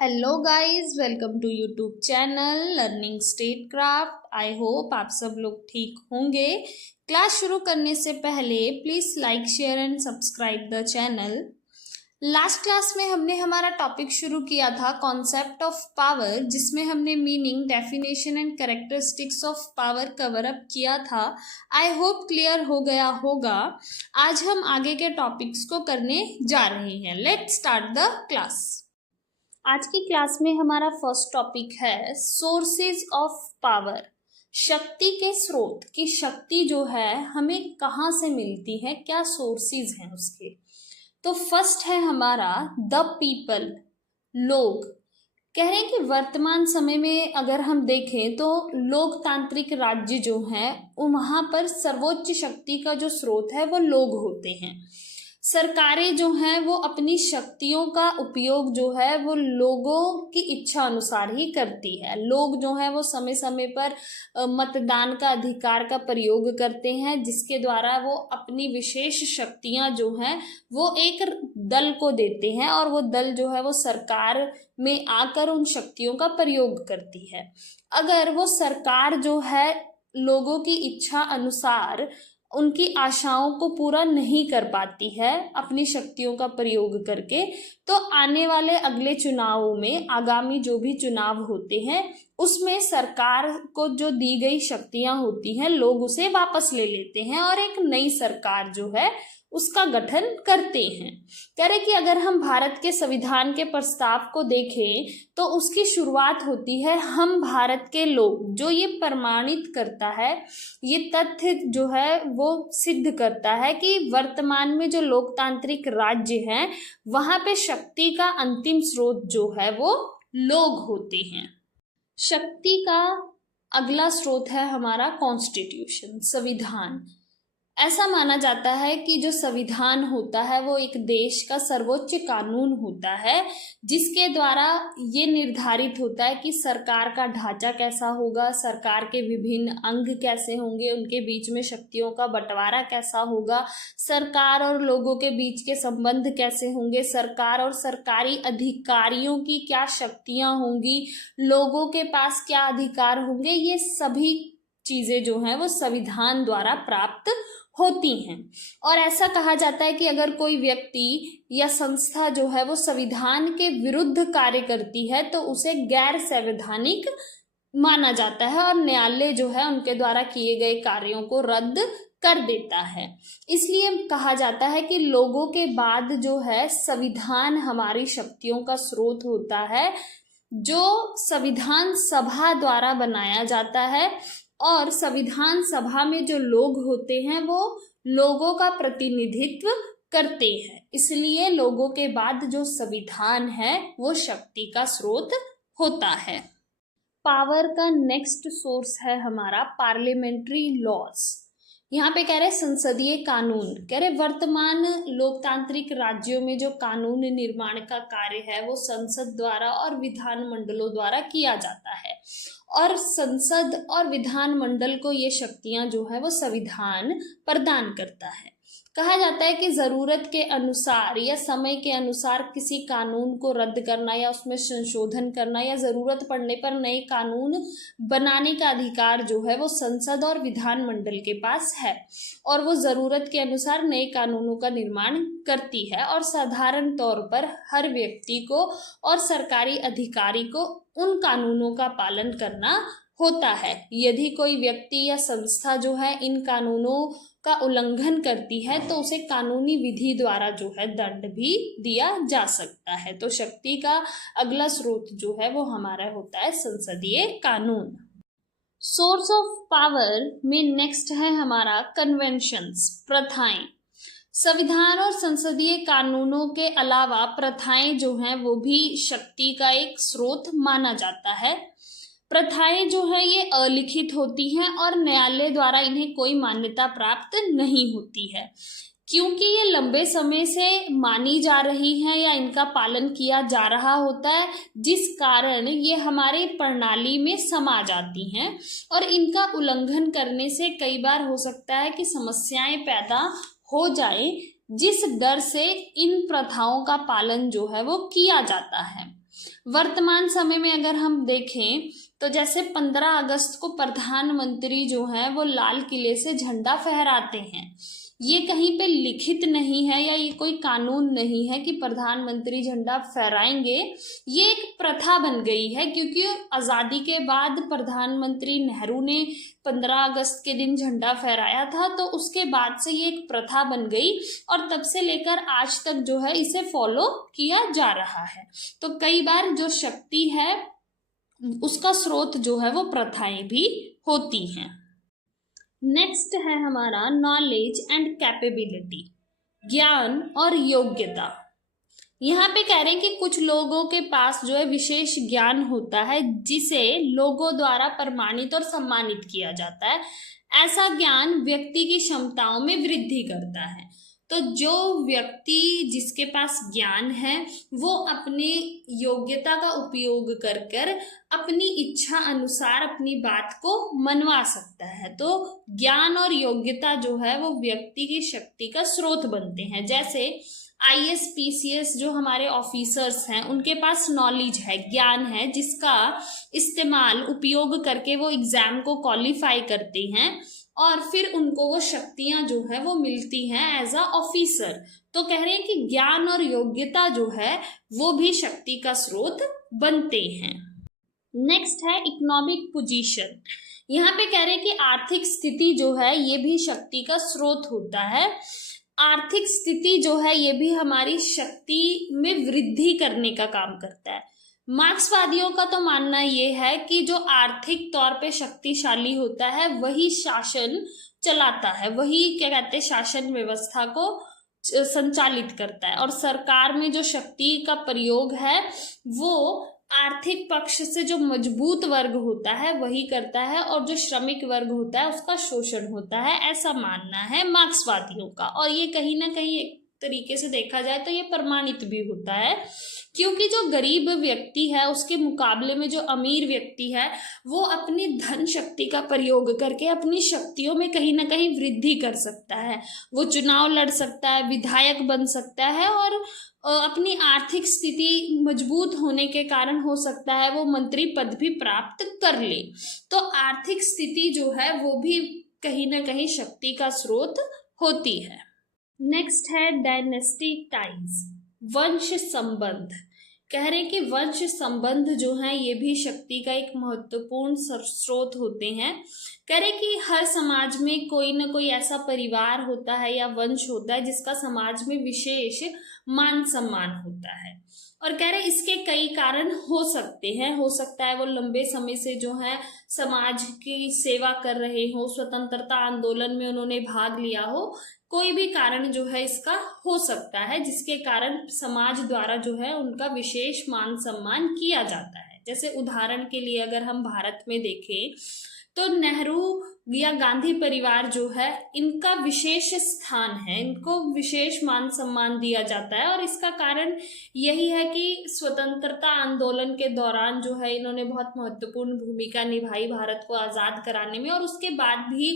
Hello guys, welcome to YouTube channel learning statecraft. I hope आप सब लोग ठीक होंगे। क्लास शुरू करने से पहले please like share and subscribe the channel. Last class में हमने हमारा टॉपिक शुरू किया था कॉन्सेप्ट ऑफ पावर, जिसमें हमने meaning, definition and characteristics of power cover up किया था। आई होप क्लियर हो गया होगा। आज हम आगे के टॉपिक्स को करने जा रहे हैं। Let's start the class. आज की क्लास में हमारा फर्स्ट टॉपिक है सोर्सेज ऑफ पावर, शक्ति के स्रोत। की शक्ति जो है हमें कहाँ से मिलती है, क्या सोर्सेज हैं उसके। तो फर्स्ट है हमारा द पीपल, लोग। कह रहे हैं कि वर्तमान समय में अगर हम देखें तो लोकतांत्रिक राज्य जो है वहाँ पर सर्वोच्च शक्ति का जो स्रोत है वो लोग होते हैं। सरकारें जो हैं वो अपनी शक्तियों का उपयोग जो है वो लोगों की इच्छा अनुसार ही करती है। लोग जो हैं वो समय समय पर मतदान का अधिकार का प्रयोग करते हैं, जिसके द्वारा वो अपनी विशेष शक्तियां जो हैं वो एक दल को देते हैं और वो दल जो है वो सरकार में आकर उन शक्तियों का प्रयोग करती है। अगर वो सरकार जो है लोगों की इच्छा अनुसार उनकी आशाओं को पूरा नहीं कर पाती है अपनी शक्तियों का प्रयोग करके, तो आने वाले अगले चुनावों में, आगामी जो भी चुनाव होते हैं उसमें सरकार को जो दी गई शक्तियां होती हैं लोग उसे वापस ले लेते हैं और एक नई सरकार जो है उसका गठन करते हैं। कह रहे कि अगर हम भारत के संविधान के प्रस्ताव को देखें तो उसकी शुरुआत होती है हम भारत के लोग, जो ये प्रमाणित करता है, ये तथ्य जो है वो सिद्ध करता है कि वर्तमान में जो लोकतांत्रिक राज्य हैं वहां पे शक्ति का अंतिम स्रोत जो है वो लोग होते हैं। शक्ति का अगला स्रोत है हमारा कॉन्स्टिट्यूशन, संविधान। ऐसा माना जाता है कि जो संविधान होता है वो एक देश का सर्वोच्च कानून होता है, जिसके द्वारा ये निर्धारित होता है कि सरकार का ढांचा कैसा होगा, सरकार के विभिन्न अंग कैसे होंगे, उनके बीच में शक्तियों का बंटवारा कैसा होगा, सरकार और लोगों के बीच के संबंध कैसे होंगे, सरकार और सरकारी अधिकारियों की क्या शक्तियां होंगी, लोगों के पास क्या अधिकार होंगे। ये सभी चीजें जो हैं वो संविधान द्वारा प्राप्त होती हैं। और ऐसा कहा जाता है कि अगर कोई व्यक्ति या संस्था जो है वो संविधान के विरुद्ध कार्य करती है तो उसे गैर संवैधानिक माना जाता है और न्यायालय जो है उनके द्वारा किए गए कार्यों को रद्द कर देता है। इसलिए कहा जाता है कि लोगों के बाद जो है संविधान हमारी शक्तियों का स्रोत होता है, जो संविधान सभा द्वारा बनाया जाता है। और संविधान सभा में जो लोग होते हैं वो लोगों का प्रतिनिधित्व करते हैं, इसलिए लोगों के बाद जो संविधान है वो शक्ति का स्रोत होता है। पावर का नेक्स्ट सोर्स है हमारा पार्लियामेंट्री लॉज। यहाँ पे कह रहे संसदीय कानून। कह रहे वर्तमान लोकतांत्रिक राज्यों में जो कानून निर्माण का कार्य है वो संसद द्वारा और विधान मंडलों द्वारा किया जाता है, और संसद और विधान मंडल को ये शक्तियां जो है वो संविधान प्रदान करता है। कहा जाता है कि जरूरत के अनुसार या समय के अनुसार किसी कानून को रद्द करना या उसमें संशोधन करना या जरूरत पड़ने पर नए कानून बनाने का अधिकार जो है वो संसद और विधान मंडल के पास है, और वो जरूरत के अनुसार नए कानूनों का निर्माण करती है। और साधारण तौर पर हर व्यक्ति को और सरकारी अधिकारी को उन कानूनों का पालन करना होता है। यदि कोई व्यक्ति या संस्था जो है इन कानूनों का उल्लंघन करती है तो उसे कानूनी विधि द्वारा जो है दंड भी दिया जा सकता है। तो शक्ति का अगला स्रोत जो है वो हमारा होता है संसदीय कानून। सोर्स ऑफ पावर में नेक्स्ट है हमारा कन्वेंशंस, प्रथाएं। संविधान और संसदीय कानूनों के अलावा प्रथाएं जो हैं वो भी शक्ति का एक स्रोत माना जाता है। प्रथाएं जो है ये अलिखित होती हैं और न्यायालय द्वारा इन्हें कोई मान्यता प्राप्त नहीं होती है, क्योंकि ये लंबे समय से मानी जा रही हैं या इनका पालन किया जा रहा होता है, जिस कारण ये हमारी प्रणाली में समा जाती हैं। और इनका उल्लंघन करने से कई बार हो सकता है कि समस्याएं पैदा हो जाए, जिस डर से इन प्रथाओं का पालन जो है वो किया जाता है। वर्तमान समय में अगर हम देखें तो जैसे 15 अगस्त को प्रधानमंत्री जो हैं वो लाल किले से झंडा फहराते हैं। ये कहीं पे लिखित नहीं है या ये कोई कानून नहीं है कि प्रधानमंत्री झंडा फहराएंगे। ये एक प्रथा बन गई है क्योंकि आज़ादी के बाद प्रधानमंत्री नेहरू ने 15 अगस्त के दिन झंडा फहराया था, तो उसके बाद से ये एक प्रथा बन गई और तब से लेकर आज तक जो है इसे फॉलो किया जा रहा है। तो कई बार जो शक्ति है उसका स्रोत जो है वो प्रथाएं भी होती हैं। नेक्स्ट है हमारा नॉलेज एंड कैपेबिलिटी, ज्ञान और योग्यता। यहाँ पे कह रहे हैं कि कुछ लोगों के पास जो है विशेष ज्ञान होता है जिसे लोगों द्वारा प्रमाणित और सम्मानित किया जाता है। ऐसा ज्ञान व्यक्ति की क्षमताओं में वृद्धि करता है। तो जो व्यक्ति जिसके पास ज्ञान है वो अपने योग्यता का उपयोग कर कर अपनी इच्छा अनुसार अपनी बात को मनवा सकता है। तो ज्ञान और योग्यता जो है वो व्यक्ति की शक्ति का स्रोत बनते हैं। जैसे IAS PCS जो हमारे ऑफिसर्स हैं उनके पास नॉलेज है, ज्ञान है, जिसका इस्तेमाल उपयोग करके वो एग्जाम को क्वालिफाई करते हैं और फिर उनको वो शक्तियां जो है वो मिलती हैं एज अ ऑफिसर। तो कह रहे हैं कि ज्ञान और योग्यता जो है वो भी शक्ति का स्रोत बनते हैं। नेक्स्ट है इकोनॉमिक पोजीशन। यहाँ पे कह रहे हैं कि आर्थिक स्थिति जो है ये भी शक्ति का स्रोत होता है। आर्थिक स्थिति जो है ये भी हमारी शक्ति में वृद्धि करने का काम करता है। मार्क्सवादियों का तो मानना ये है कि जो आर्थिक तौर पे शक्तिशाली होता है वही शासन चलाता है, वही क्या कहते हैं शासन व्यवस्था को संचालित करता है। और सरकार में जो शक्ति का प्रयोग है वो आर्थिक पक्ष से जो मजबूत वर्ग होता है वही करता है और जो श्रमिक वर्ग होता है उसका शोषण होता है, ऐसा मानना है मार्क्सवादियों का। और ये कहीं ना कहीं एक तरीके से देखा जाए तो ये प्रमाणित भी होता है, क्योंकि जो गरीब व्यक्ति है उसके मुकाबले में जो अमीर व्यक्ति है वो अपनी धन शक्ति का प्रयोग करके अपनी शक्तियों में कहीं ना कहीं वृद्धि कर सकता है। वो चुनाव लड़ सकता है, विधायक बन सकता है और अपनी आर्थिक स्थिति मजबूत होने के कारण हो सकता है वो मंत्री पद भी प्राप्त कर ले। तो आर्थिक स्थिति जो है वो भी कहीं ना कहीं शक्ति का स्रोत होती है। नेक्स्ट है डायनेस्टिक टाइज, वंश संबंध। कह रहे हैं कि वंश संबंध जो है ये भी शक्ति का एक महत्वपूर्ण स्रोत होते हैं। कह रहे कि हर समाज में कोई ना कोई ऐसा परिवार होता है या वंश होता है जिसका समाज में विशेष मान सम्मान होता है। और कह रहे इसके कई कारण हो सकते हैं। हो सकता है वो लंबे समय से जो है समाज की सेवा कर रहे हो, स्वतंत्रता आंदोलन में उन्होंने भाग लिया हो, कोई भी कारण जो है इसका हो सकता है जिसके कारण समाज द्वारा जो है उनका विशेष मान सम्मान किया जाता है। जैसे उदाहरण के लिए अगर हम भारत में देखें तो नेहरू या गांधी परिवार जो है इनका विशेष स्थान है, इनको विशेष मान सम्मान दिया जाता है। और इसका कारण यही है कि स्वतंत्रता आंदोलन के दौरान जो है इन्होंने बहुत महत्वपूर्ण भूमिका निभाई भारत को आज़ाद कराने में। और उसके बाद भी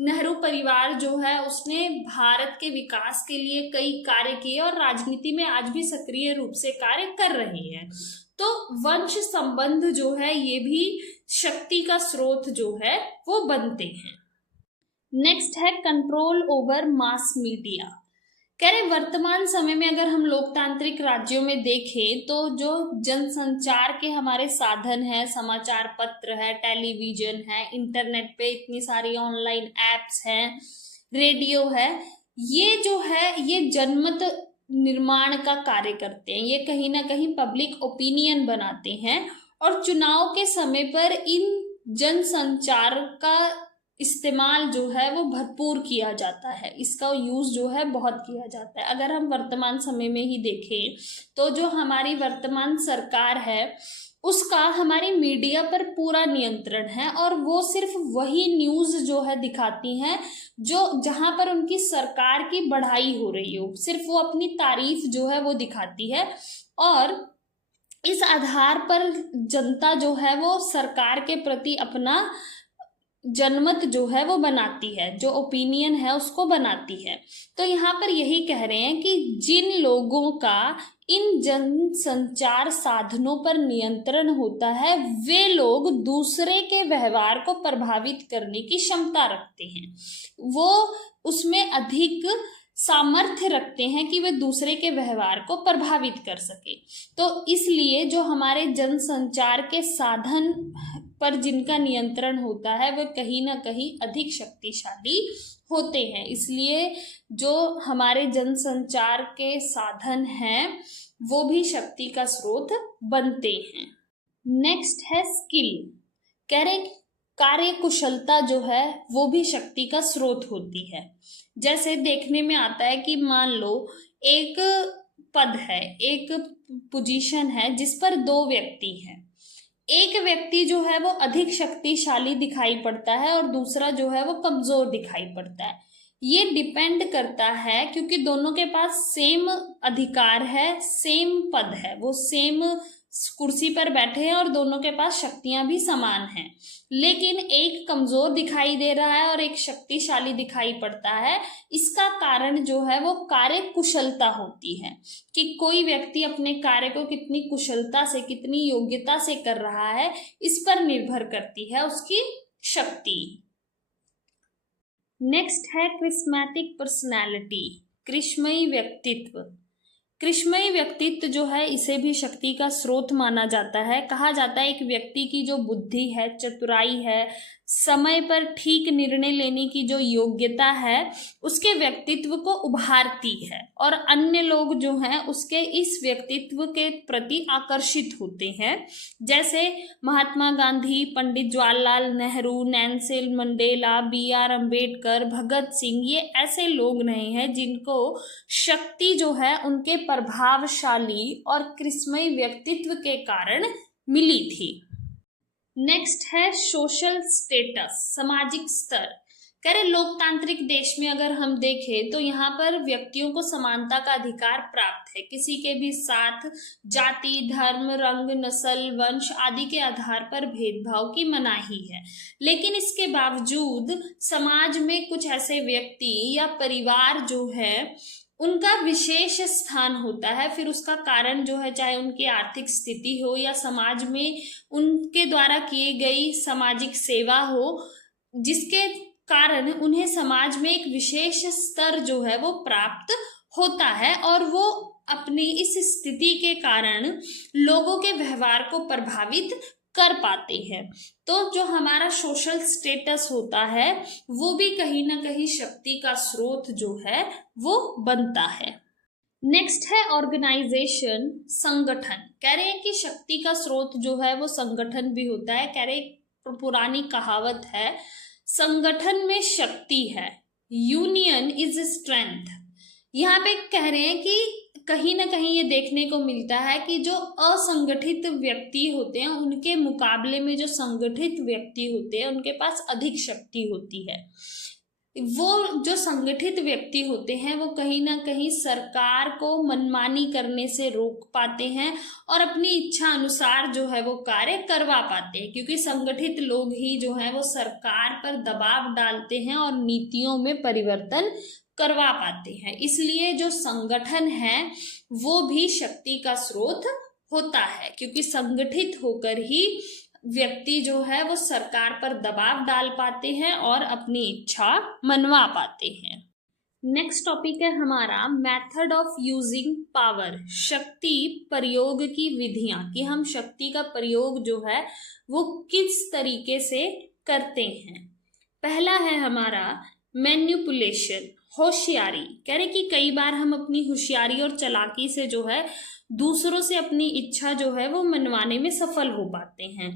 नेहरू परिवार जो है उसने भारत के विकास के लिए कई कार्य किए और राजनीति में आज भी सक्रिय रूप से कार्य कर रही है। तो वंश संबंध जो है ये भी शक्ति का स्रोत जो है वो बनते हैं। नेक्स्ट है कंट्रोल ओवर मास मीडिया। कह रहे वर्तमान समय में अगर हम लोकतांत्रिक राज्यों में देखें तो जो जनसंचार के हमारे साधन है, समाचार पत्र है, टेलीविजन है, इंटरनेट पे इतनी सारी ऑनलाइन एप्स हैं, रेडियो है, ये जो है ये जनमत निर्माण का कार्य करते हैं। ये कहीं ना कहीं पब्लिक ओपिनियन बनाते हैं और चुनाव के समय पर इन जनसंचार का इस्तेमाल जो है वो भरपूर किया जाता है, इसका यूज़ जो है बहुत किया जाता है। अगर हम वर्तमान समय में ही देखें तो जो हमारी वर्तमान सरकार है उसका हमारी मीडिया पर पूरा नियंत्रण है और वो सिर्फ वही न्यूज़ जो है दिखाती हैं जो जहाँ पर उनकी सरकार की बढ़ाई हो रही हो, सिर्फ वो अपनी तारीफ जो है वो दिखाती है। और इस आधार पर जनता जो है वो सरकार के प्रति अपना जनमत जो है वो बनाती है, जो ओपिनियन है उसको बनाती है। तो यहाँ पर यही कह रहे हैं कि जिन लोगों का इन जनसंचार साधनों पर नियंत्रण होता है वे लोग दूसरे के व्यवहार को प्रभावित करने की क्षमता रखते हैं, वो उसमें अधिक सामर्थ्य रखते हैं कि वे दूसरे के व्यवहार को प्रभावित कर सके। तो इसलिए जो हमारे जनसंचार के साधन पर जिनका नियंत्रण होता है वे कहीं ना कहीं अधिक शक्तिशाली होते हैं। इसलिए जो हमारे जनसंचार के साधन हैं वो भी शक्ति का स्रोत बनते हैं। नेक्स्ट है स्किल। कह रहे कार्य कुशलता जो है वो भी शक्ति का स्रोत होती है। जैसे देखने में आता है कि मान लो एक पद है, एक पोजीशन है जिस पर दो व्यक्ति हैं। एक व्यक्ति जो है वो अधिक शक्तिशाली दिखाई पड़ता है और दूसरा जो है वो कमजोर दिखाई पड़ता है। ये डिपेंड करता है क्योंकि दोनों के पास सेम अधिकार है, सेम पद है, वो सेम कुर्सी पर बैठे हैं और दोनों के पास शक्तियां भी समान हैं, लेकिन एक कमजोर दिखाई दे रहा है और एक शक्तिशाली दिखाई पड़ता है। इसका कारण जो है वो कार्य कुशलता होती है कि कोई व्यक्ति अपने कार्य को कितनी कुशलता से, कितनी योग्यता से कर रहा है, इस पर निर्भर करती है उसकी शक्ति। नेक्स्ट है क्रिस्मेटिक पर्सनैलिटी, कृष्णमयी व्यक्तित्व। कृष्णमयी व्यक्तित्व जो है इसे भी शक्ति का स्रोत माना जाता है। कहा जाता है एक व्यक्ति की जो बुद्धि है, चतुराई है, समय पर ठीक निर्णय लेने की जो योग्यता है उसके व्यक्तित्व को उभारती है और अन्य लोग जो हैं उसके इस व्यक्तित्व के प्रति आकर्षित होते हैं। जैसे Mahatma Gandhi, Pandit Jawaharlal Nehru, Nelson Mandela, BR Ambedkar, Bhagat Singh, ये ऐसे लोग रहे हैं जिनको शक्ति जो है उनके प्रभावशाली और कृष्णमयी व्यक्तित्व के कारण मिली थी। नेक्स्ट है सोशल स्टेटस, सामाजिक स्तर। कह रहे लोकतांत्रिक देश में अगर हम देखें तो यहाँ पर व्यक्तियों को समानता का अधिकार प्राप्त है। किसी के भी साथ जाति, धर्म, रंग, नस्ल, वंश आदि के आधार पर भेदभाव की मनाही है, लेकिन इसके बावजूद समाज में कुछ ऐसे व्यक्ति या परिवार जो है उनका विशेष स्थान होता है। फिर उसका कारण जो है चाहे उनकी आर्थिक स्थिति हो या समाज में उनके द्वारा किए गई सामाजिक सेवा हो, जिसके कारण उन्हें समाज में एक विशेष स्तर जो है वो प्राप्त होता है और वो अपनी इस स्थिति के कारण लोगों के व्यवहार को प्रभावित कर पाते हैं। तो जो हमारा सोशल स्टेटस होता है वो भी कहीं ना कहीं शक्ति का स्रोत जो है वो बनता है। नेक्स्ट है ऑर्गेनाइजेशन, संगठन। कह रहे हैं कि शक्ति का स्रोत जो है वो संगठन भी होता है। कह रहे पुरानी कहावत है, संगठन में शक्ति है, यूनियन इज स्ट्रेंथ। यहाँ पे कह रहे हैं कि कहीं ना कहीं ये देखने को मिलता है कि जो असंगठित व्यक्ति होते हैं उनके मुकाबले में जो संगठित व्यक्ति होते हैं उनके पास अधिक शक्ति होती है। वो जो संगठित व्यक्ति होते हैं वो कहीं ना कहीं सरकार को मनमानी करने से रोक पाते हैं और अपनी इच्छा अनुसार जो है वो कार्य करवा पाते हैं, क्योंकि संगठित लोग ही जो है वो सरकार पर दबाव डालते हैं और नीतियों में परिवर्तन करवा पाते हैं। इसलिए जो संगठन है वो भी शक्ति का स्रोत होता है, क्योंकि संगठित होकर ही व्यक्ति जो है वो सरकार पर दबाव डाल पाते हैं और अपनी इच्छा मनवा पाते हैं। नेक्स्ट टॉपिक है हमारा मेथड ऑफ यूजिंग पावर, शक्ति प्रयोग की विधियां, कि हम शक्ति का प्रयोग जो है वो किस तरीके से करते हैं। पहला है हमारा मैनिपुलेशन, होशियारी। कह रहे कि कई बार हम अपनी होशियारी और चालाकी से जो है दूसरों से अपनी इच्छा जो है वो मनवाने में सफल हो पाते हैं।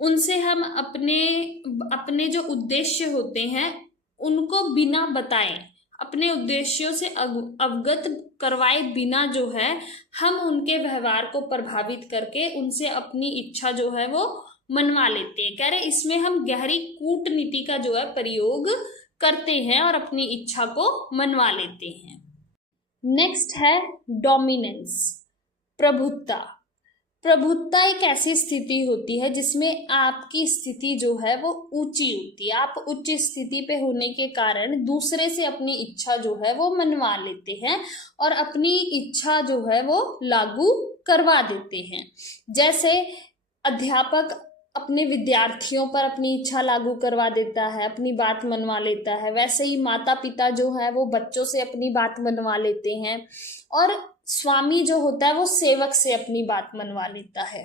उनसे हम अपने जो उद्देश्य होते हैं उनको बिना बताए, अपने उद्देश्यों से अवगत करवाए बिना जो है हम उनके व्यवहार को प्रभावित करके उनसे अपनी इच्छा जो है वो मनवा लेते हैं। कह रहे इसमें हम गहरी कूटनीति का जो है प्रयोग करते हैं और अपनी इच्छा को मनवा लेते हैं। नेक्स्ट है डोमिनेंस, प्रभुत्ता। प्रभुत्ता एक ऐसी स्थिति होती है जिसमें आपकी स्थिति जो है वो ऊंची होती है। आप उच्च स्थिति पे होने के कारण दूसरे से अपनी इच्छा जो है वो मनवा लेते हैं और अपनी इच्छा जो है वो लागू करवा देते हैं। जैसे अध्यापक अपने विद्यार्थियों पर अपनी इच्छा लागू करवा देता है, अपनी बात मनवा लेता है, वैसे ही माता पिता जो है वो बच्चों से अपनी बात मनवा लेते हैं और स्वामी जो होता है वो सेवक से अपनी बात मनवा लेता है।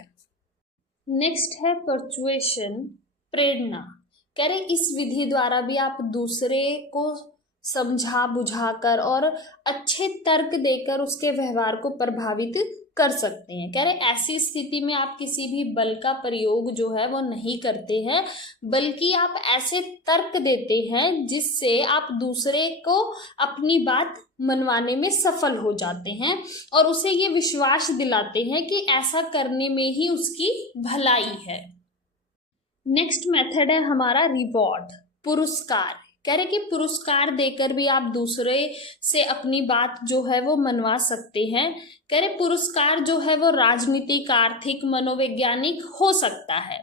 नेक्स्ट है परचुएशन, प्रेरणा। कह रहे इस विधि द्वारा भी आप दूसरे को समझा बुझाकर और अच्छे तर्क देकर उसके व्यवहार को प्रभावित कर सकते हैं। कह रहे ऐसी स्थिति में आप किसी भी बल का प्रयोग जो है वो नहीं करते हैं, बल्कि आप ऐसे तर्क देते हैं जिससे आप दूसरे को अपनी बात मनवाने में सफल हो जाते हैं और उसे ये विश्वास दिलाते हैं कि ऐसा करने में ही उसकी भलाई है। नेक्स्ट मेथड है हमारा रिवॉर्ड, पुरस्कार। कह रहे कि पुरस्कार देकर भी आप दूसरे से अपनी बात जो है वो मनवा सकते हैं। कह रहे पुरस्कार जो है वो राजनीतिक, आर्थिक, मनोवैज्ञानिक हो सकता है।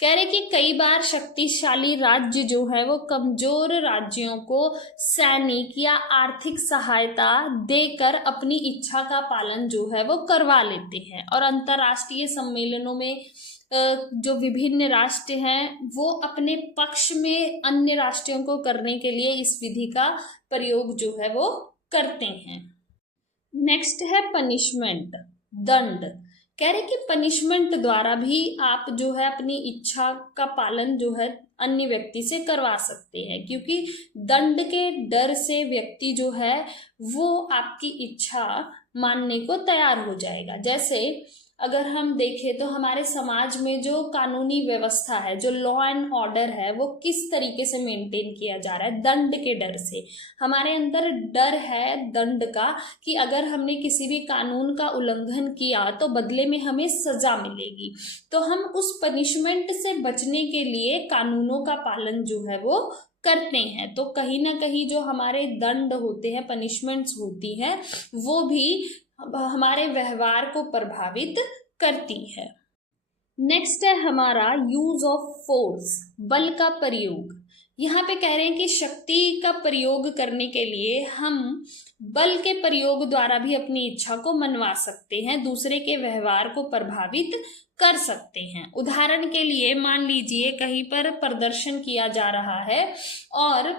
कह रहे कि कई बार शक्तिशाली राज्य जो है वो कमजोर राज्यों को सैनिक या आर्थिक सहायता देकर अपनी इच्छा का पालन जो है वो करवा लेते हैं और अंतर्राष्ट्रीय सम्मेलनों में जो विभिन्न राष्ट्र हैं वो अपने पक्ष में अन्य राष्ट्रों को करने के लिए इस विधि का प्रयोग जो है वो करते हैं। नेक्स्ट है पनिशमेंट, दंड। कह रहे कि पनिशमेंट द्वारा भी आप जो है अपनी इच्छा का पालन जो है अन्य व्यक्ति से करवा सकते हैं, क्योंकि दंड के डर से व्यक्ति जो है वो आपकी इच्छा मानने को तैयार हो जाएगा। जैसे अगर हम देखें तो हमारे समाज में जो कानूनी व्यवस्था है, जो लॉ एंड ऑर्डर है, वो किस तरीके से मेंटेन किया जा रहा है, दंड के डर से। हमारे अंदर डर है दंड का कि अगर हमने किसी भी कानून का उल्लंघन किया तो बदले में हमें सजा मिलेगी। तो हम उस पनिशमेंट से बचने के लिए कानूनों का पालन जो है वो करते हैं। तो कहीं ना कहीं जो हमारे दंड होते हैं, पनिशमेंट्स होती हैं, वो भी हमारे व्यवहार को प्रभावित करती है। नेक्स्ट है हमारा यूज ऑफ फोर्स, बल का प्रयोग। यहाँ पे कह रहे हैं कि शक्ति का प्रयोग करने के लिए हम बल के प्रयोग द्वारा भी अपनी इच्छा को मनवा सकते हैं, दूसरे के व्यवहार को प्रभावित कर सकते हैं। उदाहरण के लिए मान लीजिए कहीं पर प्रदर्शन किया जा रहा है और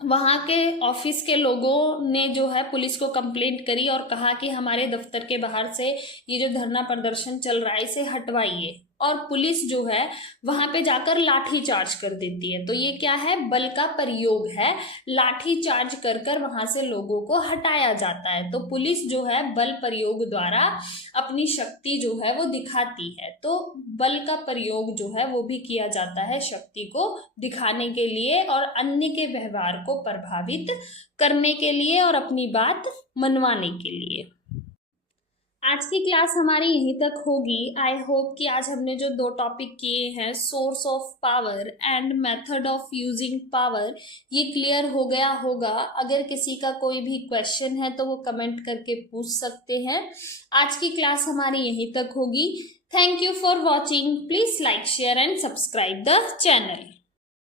वहाँ के ऑफिस के लोगों ने जो है पुलिस को कंप्लेंट करी और कहा कि हमारे दफ्तर के बाहर से ये जो धरना प्रदर्शन चल रहा है इसे हटवाइए, और पुलिस जो है वहां पे जाकर लाठी चार्ज कर देती है। तो ये क्या है, बल का प्रयोग है। लाठी चार्ज कर कर वहां से लोगों को हटाया जाता है। तो पुलिस जो है बल प्रयोग द्वारा अपनी शक्ति जो है वो दिखाती है। तो बल का प्रयोग जो है वो भी किया जाता है शक्ति को दिखाने के लिए और अन्य के व्यवहार को प्रभावित करने के लिए और अपनी बात मनवाने के लिए। आज की क्लास हमारी यहीं तक होगी। आई होप कि आज हमने जो 2 टॉपिक किए हैं, source of power and method of using power, ये क्लियर हो गया होगा। अगर किसी का कोई भी क्वेश्चन है तो वो कमेंट करके पूछ सकते हैं। आज की क्लास हमारी यहीं तक होगी। Thank you for watching. Please like, share and subscribe the channel.